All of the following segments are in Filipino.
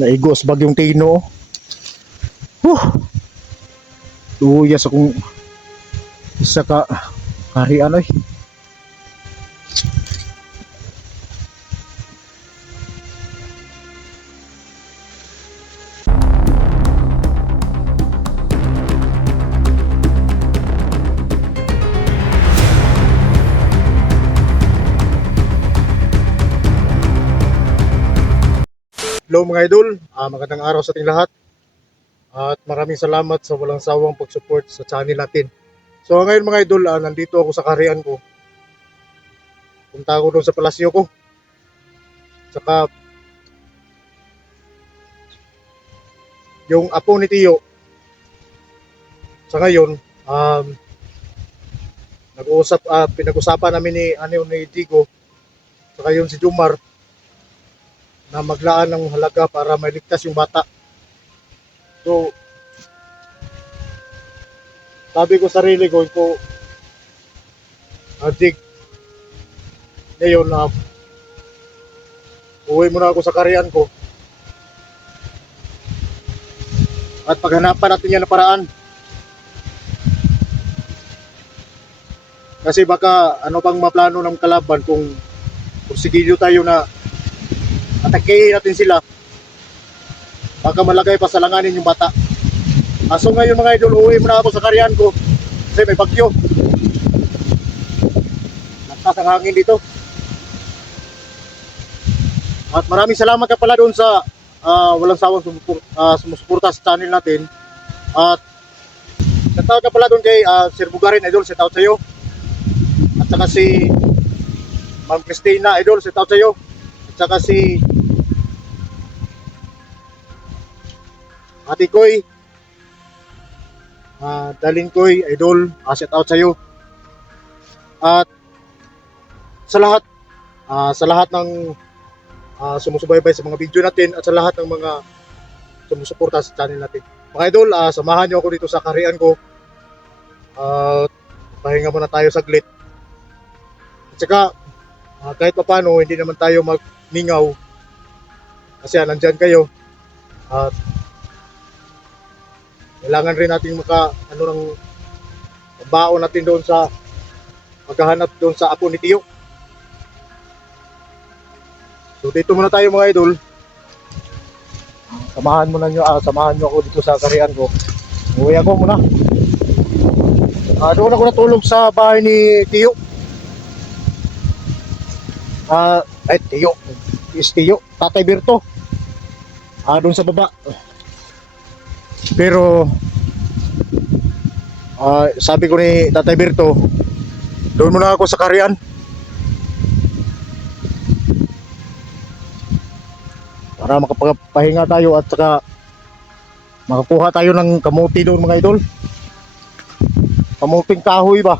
Naigos bagyong Tino. Huh. Tuyas akong isa ka karian ay. Hello mga idol, magandang araw sa ating lahat at maraming salamat sa walang sawang pag-support sa channel natin. So ngayon mga idol, nandito ako sa karian ko. Punta ako doon sa palasyo ko. Saka yung apo ni Tiyo. Sa ngayon, pinag-usapan namin ni Digo saka yun si Jumar na maglaan ng halaga para mailigtas yung bata. So, sabi ko sarili ko, Dig, ngayon uwi muna ako sa karian ko at paghanapan natin yan na paraan. Kasi baka ano pang maplano ng kalaban kung porsigilyo tayo na atakehin natin sila, baka malagay pa sa langanin yung bata. So ngayon mga idol, uwi muna ako sa karian ko kasi may bagyo. Nagtas ang hangin dito. At maraming salamat ka pala doon sa walang sawang sumusuporta sa channel natin. At shoutout ka pala doon kay Sir Bugarin, idol, shoutout sa iyo. At saka si Ma'am Christina, idol, shoutout sa iyo. At saka si Ate Koy, Dalin Koy, idol, shoutout sa iyo. At sa lahat ng sumusubaybay sa mga video natin at sa lahat ng mga sumusuporta sa channel natin. Mga idol, samahan niyo ako dito sa karian ko. Pahinga muna tayo saglit. At saka kahit pa paano, hindi naman tayo magningaw kasi nandyan kayo. At kailangan rin natin ng baon natin doon sa maghahanap doon sa apo ni Tiyo. So dito muna tayo mga idol. Samahan nyo ako dito sa karian ko. Uwi ako muna. Doon ako natulog sa bahay ni Tiyo. Tiyo. Is Tiyo. Tatay Berto. Doon sa baba. Pero sabi ko ni Tatay Berto, doon muna ako sa karian. Para makapagpahinga tayo at saka makakuha tayo ng kamuti doon mga idol. Kamuting kahoy ba?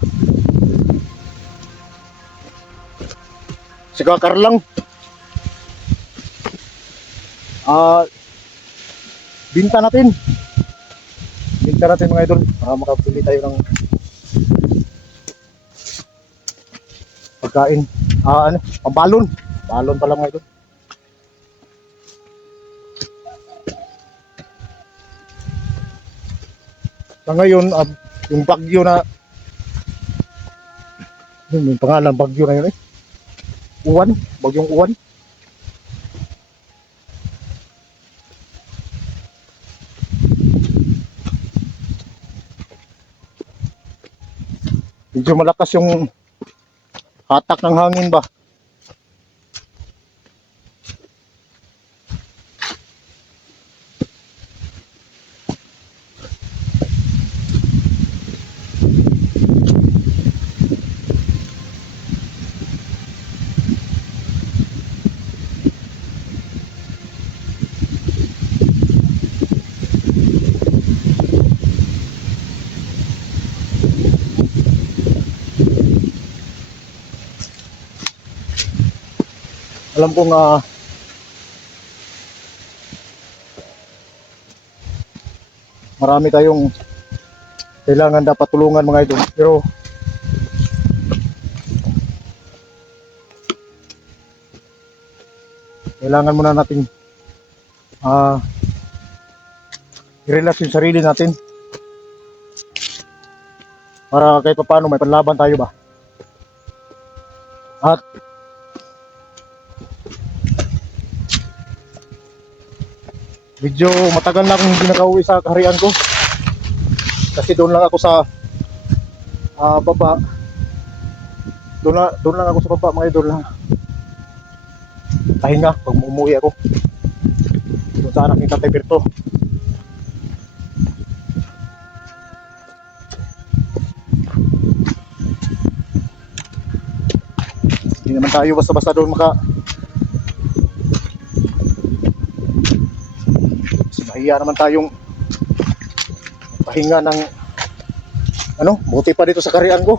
Saka karlang. Binta natin mga idol para makapili tayo ng pagkain. Pambalon pala mga idol. Sa ngayon, yung bagyo na yung pangalan bagyo na yun Uwan, bagyong Uwan. Medyo malakas yung hatak ng hangin ba. Alam kong marami tayong kailangan dapat tulungan mga idol, pero kailangan muna nating ah i-relax yung sarili natin para kahit paano may panlaban tayo ba. At medyo matagal na akong hindi nakauwi sa kaharian ko kasi doon lang ako sa baba. Doon lang ako sa baba mga idol, lang pahinga pag umuwi ako doon sa anak ni Tatay Berto. Hindi naman tayo basta-basta doon kasi mahiya naman tayong pahinga ng buti pa dito sa kaharian ko.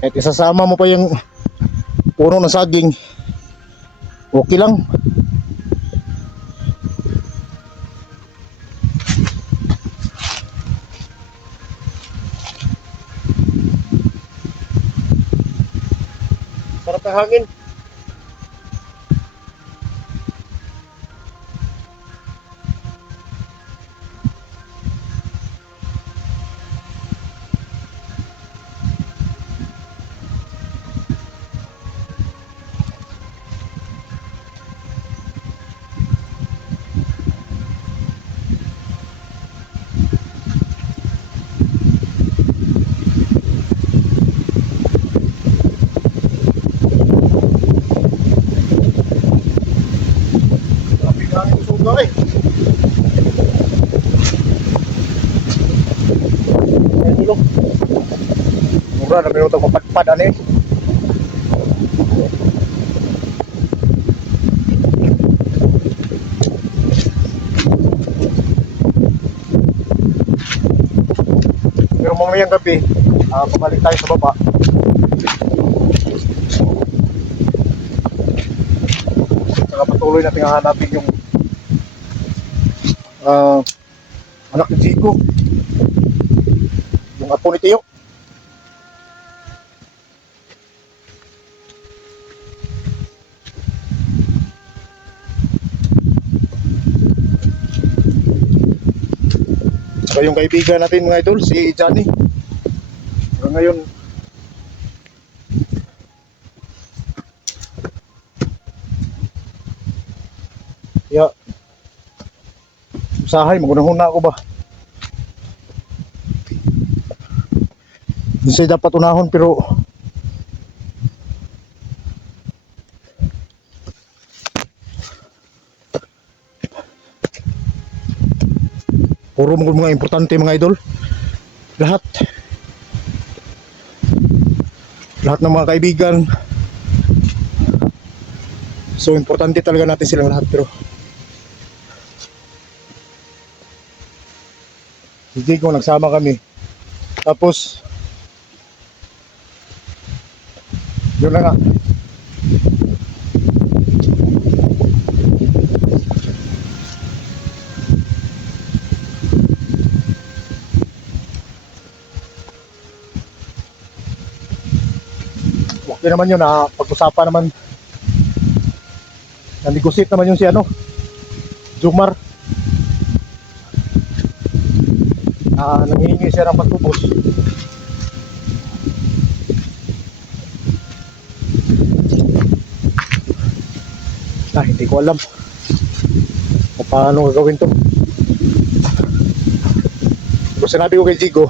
Kahit isasama mo pa yung puno ng saging, okay lang. Sarap ng hangin. Mura na minuto mapadpad ani. Pero mamayang gabi, pabalik tayo sa baba. Saka patuloy natin hahanapin yung anak ni Zico, yung apo ni Tio. Saka yung kaibigan natin mga idol, si Johnny. Hanggang ngayon usahay, magunahon na ako ba. Hindi siya dapat unahon pero puro mga importante mga idol. Lahat ng mga kaibigan, so importante talaga natin silang lahat. Pero hindi ko nagsama kami, tapos yun na nga, okay naman yun na pag-usapan naman, nandigosit naman yung si Jomar. Nangihingi siya ng patubos. Hindi ko alam kung paano gagawin to. Pero sinabi ko kay Jigo,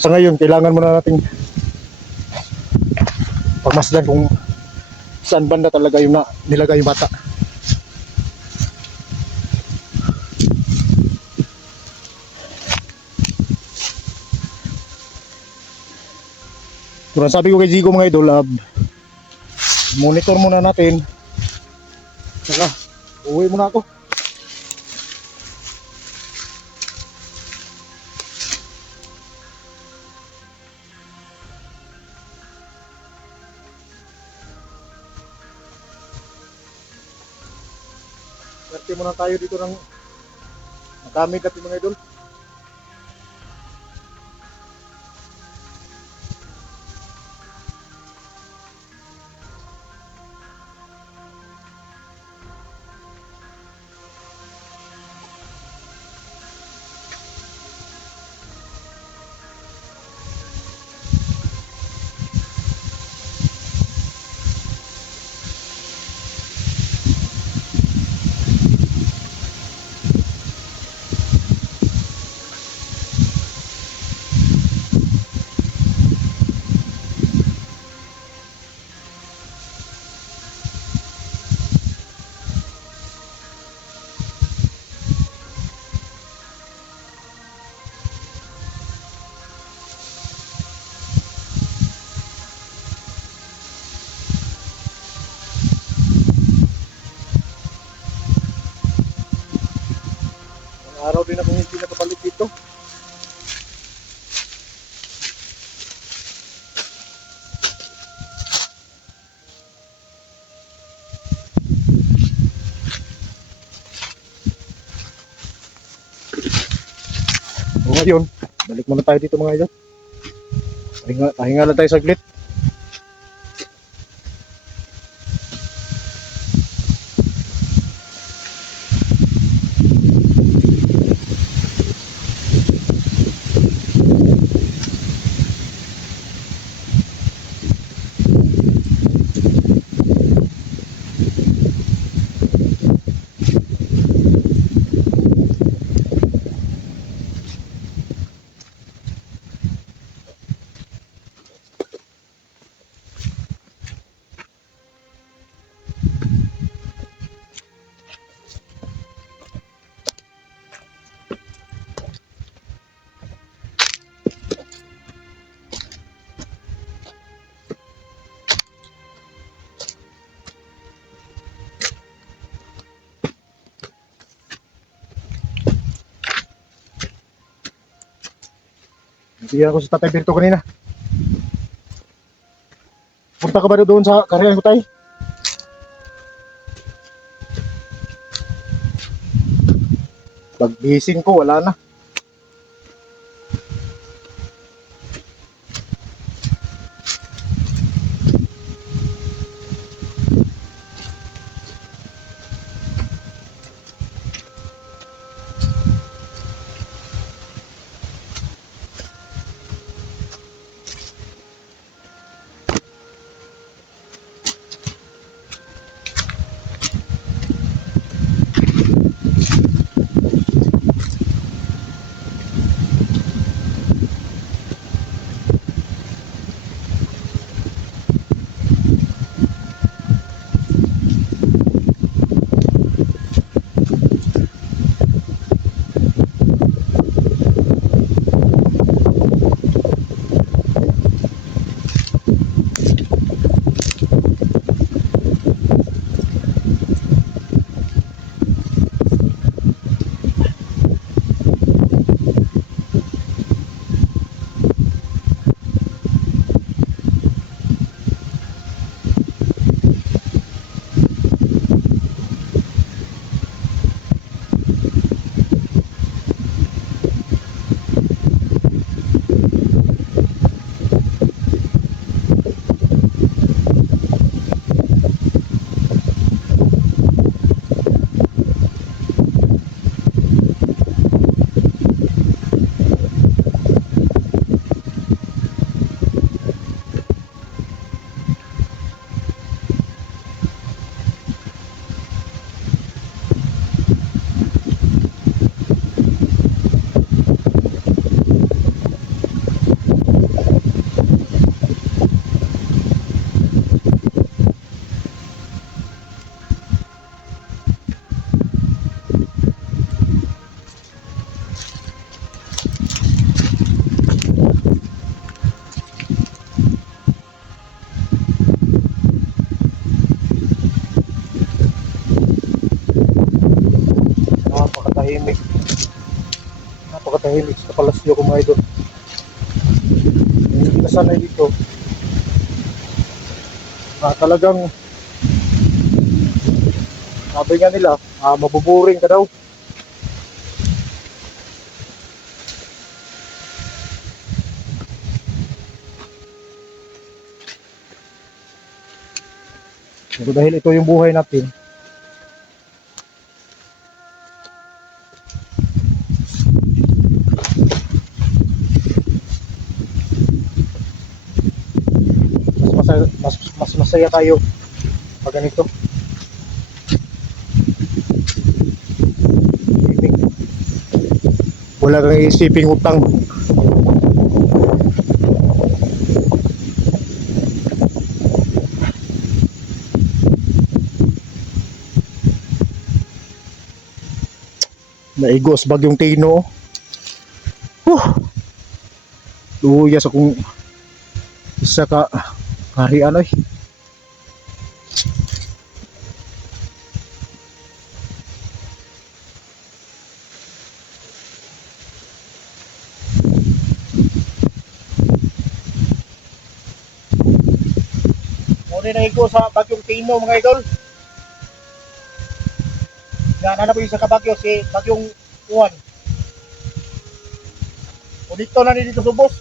sa ngayon kailangan muna nating pagmasdan kung saan banda talaga yung nilagay yung bata. Pero sabi ko kay Jigo mga idol, monitor muna natin. Saka uwi muna ako. Swerte muna tayo dito ng magamit natin mga idol. rin akong hindi nakapalit dito. O ngayon, balik muna tayo dito mga idol. Pahinga lang tayo saglit. Hindi ako sa Tatay Berto kanina. Punta ka ba doon sa karyan ko, Tay? Paggising ko, wala na. Napakatahimik. Napakatahimik sa palasyo ko mga idol. Hindi na sanay dito. Talagang sabi nga nila, mabuboring ka daw. Dahil ito yung buhay natin. Mas masaya tayo pag ganito. Wala kang isiping utang. Naigos bagyong Tino. Luya sa kung isa ka karian ay. Muna na ko sa Bagyong Tino mga idol. Yan, ano po yung sa kabagyo, si Bagyong Juan. O dito na ni dito subos.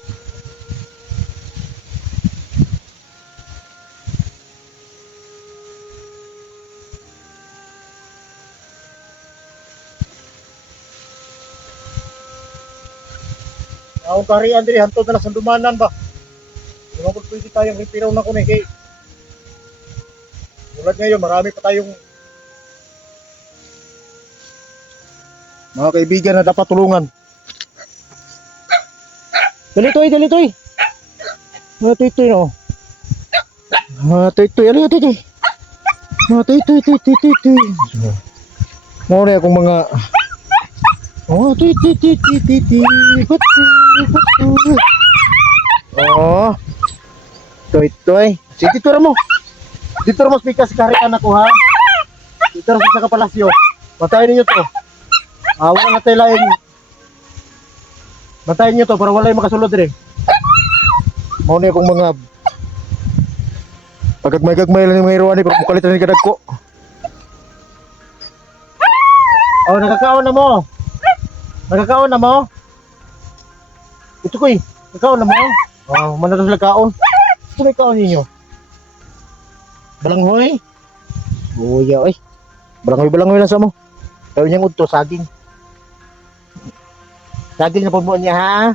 Akong karian diri hantod na lang sa dumanan ba. Di ba pwede tayong repiraw na kunin kay tulad ngayon marami pa tayong mga kaibigan na dapat tulungan. Dalitoy. Dalitoy no. Toy. Mo na akong mga toy. Oh. Toy. Sige tira mo. Dito mo speaker si karian ako ha. Dito sa kapalasyo. Patayin niyo to. Wala na tayo laing. Bantayan nyo to para wala yung makasulod rin. Mau na akong mga pagagmay lang yung mga iruan pero mukalit na yung kadag ko. Nakakaon na mo. Ito ko nakakaon na mo. Mana na sila kaon. Ito may kaon ninyo. Balanghoy. Buya oy. Balanghoy lang sa mo. Tayo niyang udto saging. Saging na pumuan niya ha.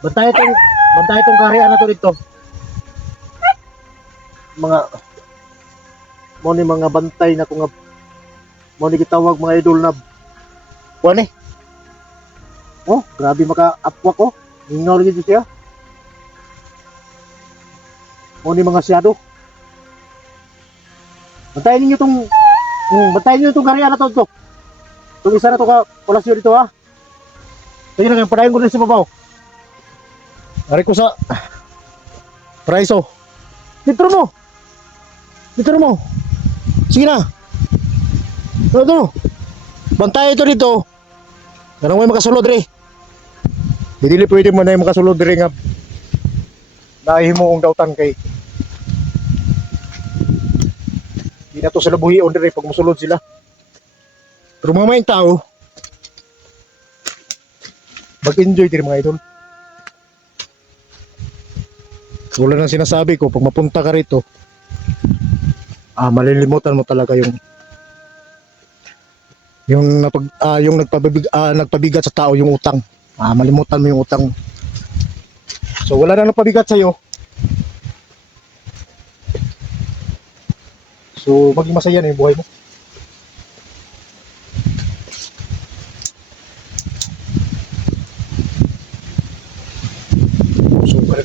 Bantay itong karian na to dito. Mga bantay na kung mo ni gitawag mga idol na kuan eh. Grabe maka-apwa ko. Ignore gid siya. Mo ni mga shadow. Bantayan niyo itong karian na to. Itong isa na to ka palasyo dito ha. Sige lang, padayon ko rin sa babaw. Ari ko sa Raiso. Dito mo. Sige na. Ito. Bantay ito dito. Ganang may makasulod rin. Hindi pwede mo na yung makasulod rin nga. Dahil mo kong dautan kay. Hindi na to sila buhion rin pag musulod sila. Pero mga maing tao, mag-enjoy din mga idol. Wala nang sinasabi ko, pag mapunta ka rito, malilimutan mo talaga yung nagpabigat sa tao yung utang. Malimutan mo yung utang. So wala na nagpabigat sa'yo. So maging masaya na yung buhay mo.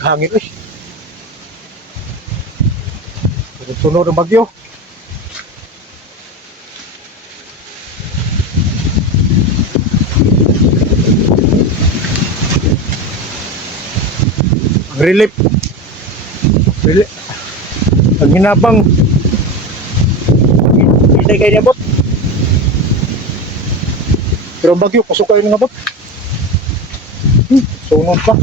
Hangin eh. Sunod ng bagyo. Ang relief. Ang hinabang. Hindi kayo nabot. Pero ang bagyo, pasok kayo nabot. Sunod pa.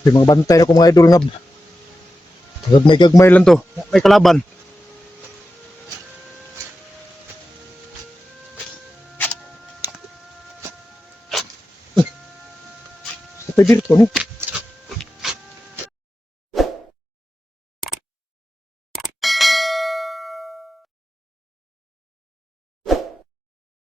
Yung mga bantay na ko mga idol nga. Gagmay lang to. May kalaban. Ito birto no.